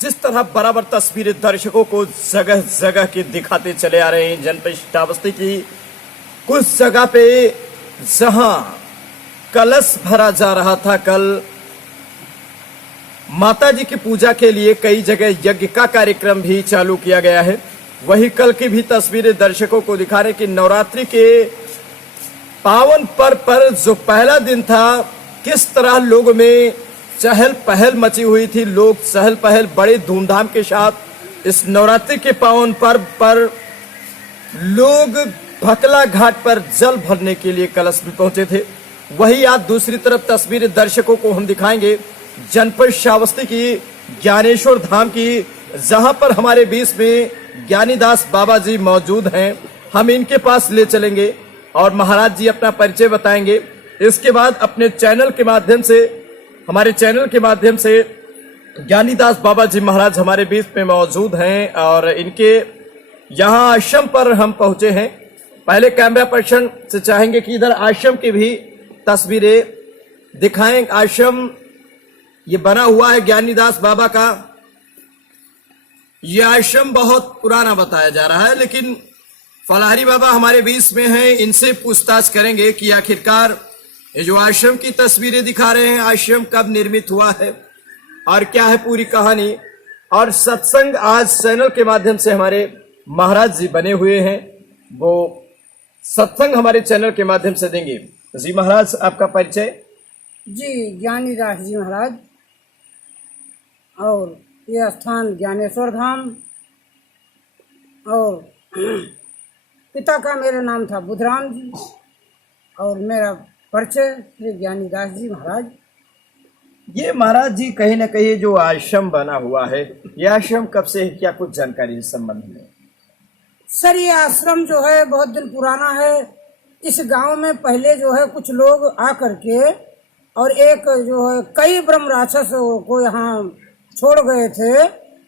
जिस तरह बराबर तस्वीरें दर्शकों को जगह जगह की दिखाते चले आ रहे हैं जनपद श्रावस्ती की कुछ जगह पे जहां कलश भरा जा रहा था, कल माता जी की पूजा के लिए कई जगह यज्ञ का कार्यक्रम भी चालू किया गया है। वही कल की भी तस्वीरें दर्शकों को दिखा रहे कि नवरात्रि के पावन पर्व पर जो पहला दिन था, किस तरह लोगों में चहल पहल मची हुई थी। लोग चहल पहल बड़े धूमधाम के साथ इस नवरात्रि के पावन पर्व पर लोग भकला घाट पर जल भरने के लिए कलश में पहुंचे थे। वही आज दूसरी तरफ तस्वीरें दर्शकों को हम दिखाएंगे जनपद श्रावस्ती की ज्ञानेश्वर धाम की, जहां पर हमारे बीच में ज्ञानीदास बाबा जी मौजूद हैं। हम इनके पास ले चलेंगे और महाराज जी अपना परिचय बताएंगे। इसके बाद अपने चैनल के माध्यम से, हमारे चैनल के माध्यम से ज्ञानीदास बाबा जी महाराज हमारे बीच में मौजूद हैं और इनके यहाँ आश्रम पर हम पहुंचे हैं। पहले कैमरा पर्सन से चाहेंगे कि इधर आश्रम की भी तस्वीरें दिखाएं। आश्रम ये बना हुआ है ज्ञानीदास बाबा का। ये आश्रम बहुत पुराना बताया जा रहा है, लेकिन फलाहारी बाबा हमारे बीच में हैं। इनसे पूछताछ करेंगे कि आखिरकार ये जो आश्रम की तस्वीरें दिखा रहे हैं, आश्रम कब निर्मित हुआ है और क्या है पूरी कहानी। और सत्संग आज चैनल के माध्यम से हमारे महाराज जी बने हुए हैं, वो सत्संग हमारे चैनल के माध्यम से देंगे। जी महाराज, आपका परिचय। जी, ज्ञानीदास जी महाराज, और ये स्थान ज्ञानेश्वर धाम, और पिता का मेरा नाम था बुधराम जी, और मेरा परिचय श्री ज्ञानीदास जी महाराज। ये महाराज जी कहीं ना कहीं जो आश्रम बना हुआ है, ये आश्रम कब से है, क्या कुछ जानकारी इस संबंध में? सर, ये आश्रम जो है बहुत दिन पुराना है। इस गांव में पहले जो है कुछ लोग आकर के और एक जो है कई ब्रह्म राक्षस को यहाँ छोड़ गए थे।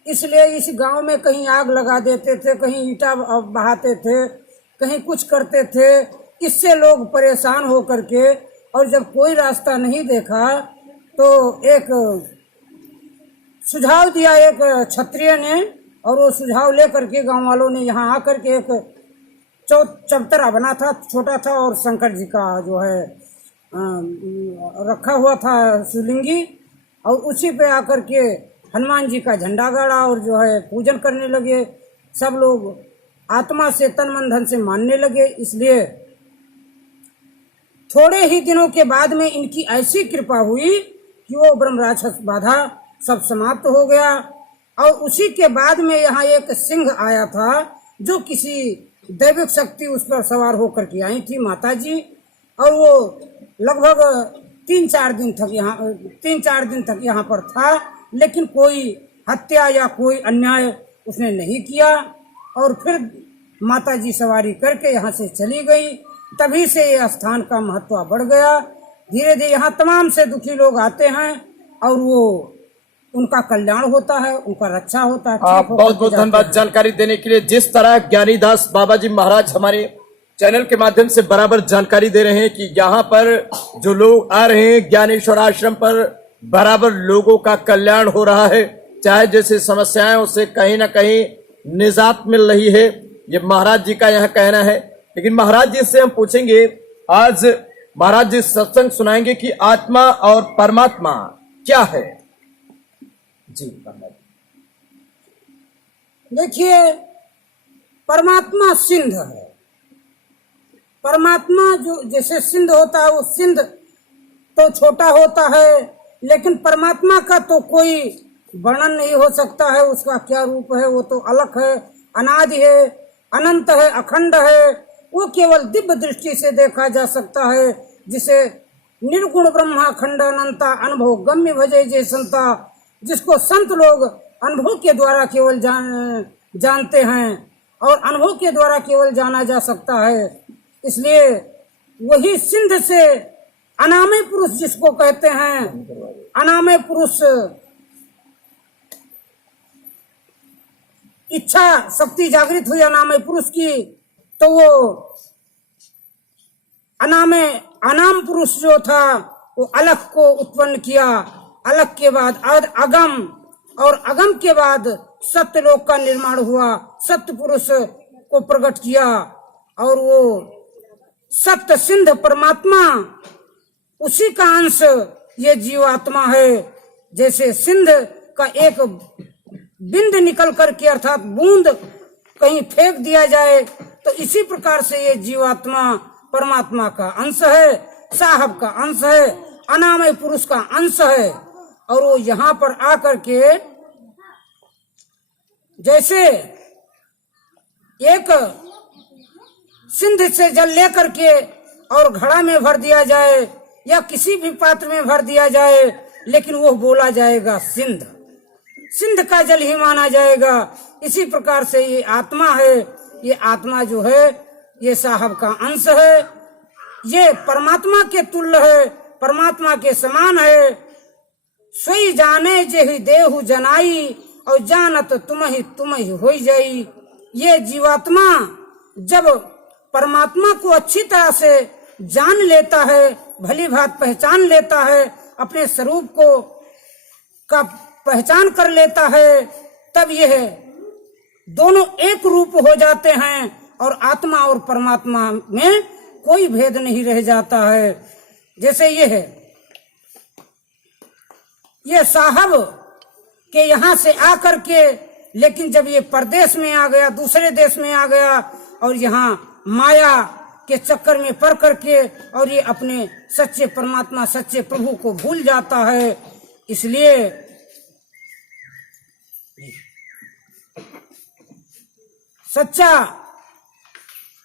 इसलिए इस गांव में कहीं आग लगा देते थे, कहीं ईंटा बहाते थे, कहीं कुछ करते थे। इससे लोग परेशान हो करके, और जब कोई रास्ता नहीं देखा तो एक सुझाव दिया एक क्षत्रिय ने, और वो सुझाव लेकर के गांव वालों ने यहाँ आकर के एक चबूतरा बना था, छोटा था, और शंकर जी का जो है रखा हुआ था शिवलिंगी, और उसी पे आकर के हनुमान जी का झंडा गाड़ा और जो है पूजन करने लगे। सब लोग आत्मा से, तन मन धन से मानने लगे। इसलिए थोड़े ही दिनों के बाद में इनकी ऐसी कृपा हुई कि वो ब्रह्म राक्षस बाधा सब समाप्त हो गया। और उसी के बाद में यहाँ एक सिंह आया था, जो किसी दैविक शक्ति उस पर सवार होकर के आई थी माता जी, और वो लगभग 3-4 दिन तक यहाँ पर था, लेकिन कोई हत्या या कोई अन्याय उसने नहीं किया। और फिर माता जी सवारी करके यहाँ से चली गई। तभी से ये स्थान का महत्व बढ़ गया। धीरे धीरे यहाँ तमाम से दुखी लोग आते हैं और वो उनका कल्याण होता है, उनका रक्षा होता है। आप बहुत बहुत धन्यवाद जानकारी देने के लिए। जिस तरह ज्ञानीदास बाबा जी महाराज हमारे चैनल के माध्यम से बराबर जानकारी दे रहे हैं कि यहाँ पर जो लोग आ रहे हैं ज्ञानेश्वर आश्रम पर, बराबर लोगों का कल्याण हो रहा है। चाहे जैसे समस्याएं, उससे कहीं ना कहीं निजात मिल रही है, ये महाराज जी का यहाँ कहना है। लेकिन महाराज जी से हम पूछेंगे, आज महाराज जी सत्संग सुनाएंगे कि आत्मा और परमात्मा क्या है। जी देखिए, परमात्मा सिंध है। परमात्मा जो जैसे सिंध होता है, वो सिंध तो छोटा होता है, लेकिन परमात्मा का तो कोई वर्णन नहीं हो सकता है। उसका क्या रूप है, वो तो अलग है, अनादि है, अनंत है, अखंड है। वो केवल दिव्य दृष्टि से देखा जा सकता है, जिसे निर्गुण ब्रह्मा खंड अनंता अनुभव गम्य भजे जे संता, जिसको संत लोग अनुभव के द्वारा केवल जानते हैं और अनुभव के द्वारा केवल जाना जा सकता है। इसलिए वही सिंध से अनामय पुरुष जिसको कहते हैं, अनामय पुरुष इच्छा शक्ति जागृत हुई अनामय पुरुष की, तो वो अनाम पुरुष जो था वो अलख को उत्पन्न किया। अलख के बाद अगम, और अगम के बाद सत्यलोक का निर्माण हुआ, सत्य पुरुष को प्रकट किया और वो सत्य सिंध परमात्मा उसी का अंश ये जीवात्मा है। जैसे सिंध का एक बिंद निकल करके अर्थात बूंद कहीं फेंक दिया जाए तो इसी प्रकार से ये जीवात्मा परमात्मा का अंश है, साहब का अंश है, अनामय पुरुष का अंश है। और वो यहाँ पर आकर के जैसे एक सिंध से जल लेकर के और घड़ा में भर दिया जाए या किसी भी पात्र में भर दिया जाए, लेकिन वो बोला जाएगा सिंध, सिंध का जल ही माना जाएगा। इसी प्रकार से ये आत्मा है, ये आत्मा जो है ये साहब का अंश है, ये परमात्मा के तुल्य है, परमात्मा के समान है। सोई जाने जेहि देहु जनाई और जानत तुम ही होई जाई। ये जीवात्मा जब परमात्मा को अच्छी तरह से जान लेता है, भली भांति पहचान लेता है, अपने स्वरूप को का पहचान कर लेता है, तब यह दोनों एक रूप हो जाते हैं और आत्मा और परमात्मा में कोई भेद नहीं रह जाता है। जैसे ये है, ये साहब के यहाँ से आकर के, लेकिन जब ये परदेश में आ गया, दूसरे देश में आ गया और यहाँ माया के चक्कर में पड़ करके और ये अपने सच्चे परमात्मा सच्चे प्रभु को भूल जाता है। इसलिए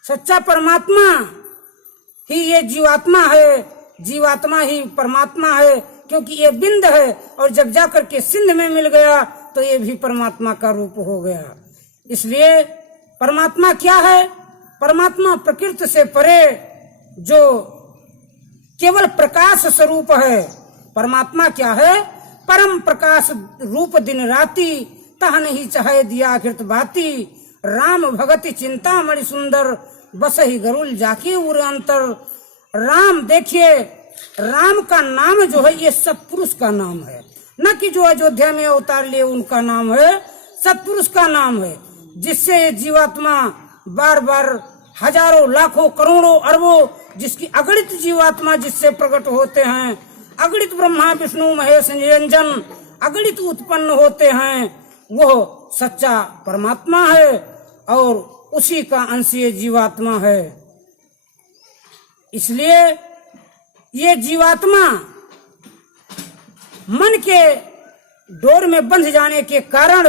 सच्चा परमात्मा ही ये जीवात्मा है, जीवात्मा ही परमात्मा है, क्योंकि ये बिंद है और जब जाकर के सिंध में मिल गया तो ये भी परमात्मा का रूप हो गया। इसलिए परमात्मा क्या है? परमात्मा प्रकृति से परे जो केवल प्रकाश स्वरूप है। परमात्मा क्या है? परम प्रकाश रूप दिन राति, तह नहीं चाहे दिया घृत बाती। राम भगति चिंता मणि सुंदर, बस ही गरुल जाके उर अंतर। राम देखिए, राम का नाम जो है ये सत्पुरुष का नाम है, न कि जो अयोध्या में अवतार लिए उनका नाम है, सत्पुरुष का नाम है, जिससे जीवात्मा बार बार हजारों लाखों करोड़ों अरबों जिसकी अगणित जीवात्मा जिससे प्रकट होते हैं, अगणित ब्रह्मा विष्णु महेश निरंजन अगणित उत्पन्न होते हैं, वो सच्चा परमात्मा है और उसी का अंश ये जीवात्मा है। इसलिए ये जीवात्मा मन के डोर में बंध जाने के कारण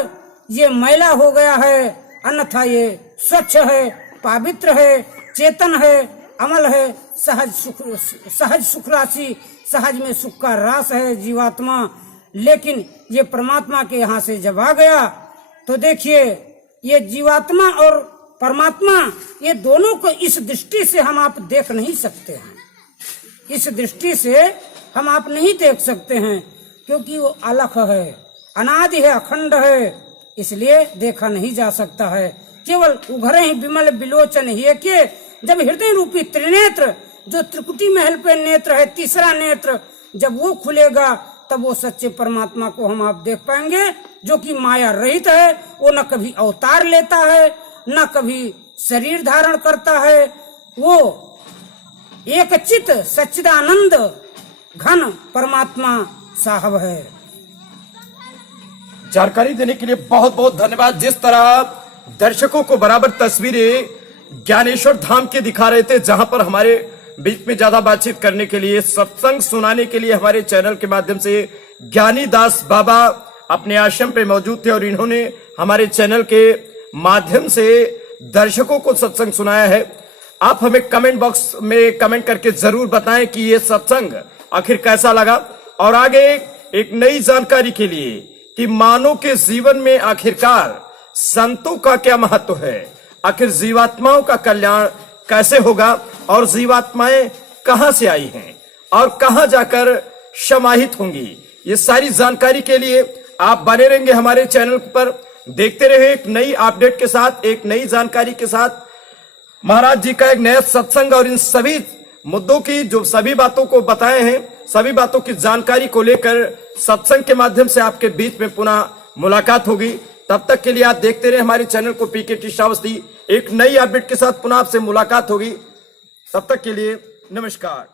ये मैला हो गया है, अन्यथा ये स्वच्छ है, पवित्र है, चेतन है, अमल है, सहज सुख राशि, सहज में सुख का रास है जीवात्मा। लेकिन ये परमात्मा के यहाँ से जब आ गया तो देखिए, ये जीवात्मा और परमात्मा ये दोनों को इस दृष्टि से हम आप देख नहीं सकते हैं, इस दृष्टि से हम आप नहीं देख सकते हैं, क्योंकि वो अलग है, अनादि है, अखंड है, इसलिए देखा नहीं जा सकता है। केवल उघरे ही विमल बिलोचन ही के, जब हृदय रूपी त्रिनेत्र जो त्रिकुटी महल पे नेत्र है, तीसरा नेत्र जब वो खुलेगा तब वो सच्चे परमात्मा को हम आप देख पाएंगे, जो कि माया रहित है। वो न कभी अवतार लेता है, न कभी शरीर धारण करता है, वो एक चित सच्चिदानंद घन परमात्मा साहब है। जानकारी देने के लिए बहुत बहुत धन्यवाद। जिस तरह दर्शकों को बराबर तस्वीरें ज्ञानेश्वर धाम के दिखा रहे थे, जहां पर हमारे बीच में ज्यादा बातचीत करने के लिए, सत्संग सुनाने के लिए हमारे चैनल के माध्यम से ज्ञानी दास बाबा अपने आश्रम पे मौजूद थे और इन्होंने हमारे चैनल के माध्यम से दर्शकों को सत्संग सुनाया है। आप हमें कमेंट बॉक्स में कमेंट करके जरूर बताएं कि ये सत्संग आखिर कैसा लगा, और आगे एक नई जानकारी के लिए कि मानव के जीवन में आखिरकार संतों का क्या महत्व है, आखिर जीवात्माओं का कल्याण कैसे होगा और जीवात्माएं कहां से आई हैं और कहां जाकर समाहित होंगी, ये सारी जानकारी के लिए आप बने रहेंगे हमारे चैनल पर। देखते रहे एक नई अपडेट के साथ, एक नई जानकारी के साथ, महाराज जी का एक नया सत्संग और इन सभी मुद्दों की जो सभी बातों को बताए हैं, सभी बातों की जानकारी को लेकर सत्संग के माध्यम से आपके बीच में पुनः मुलाकात होगी। तब तक के लिए आप देखते रहे हमारे चैनल को पीके श्रावस्ती। एक नई अपडेट के साथ पुनः आपसे मुलाकात होगी। तब तक के लिए नमस्कार।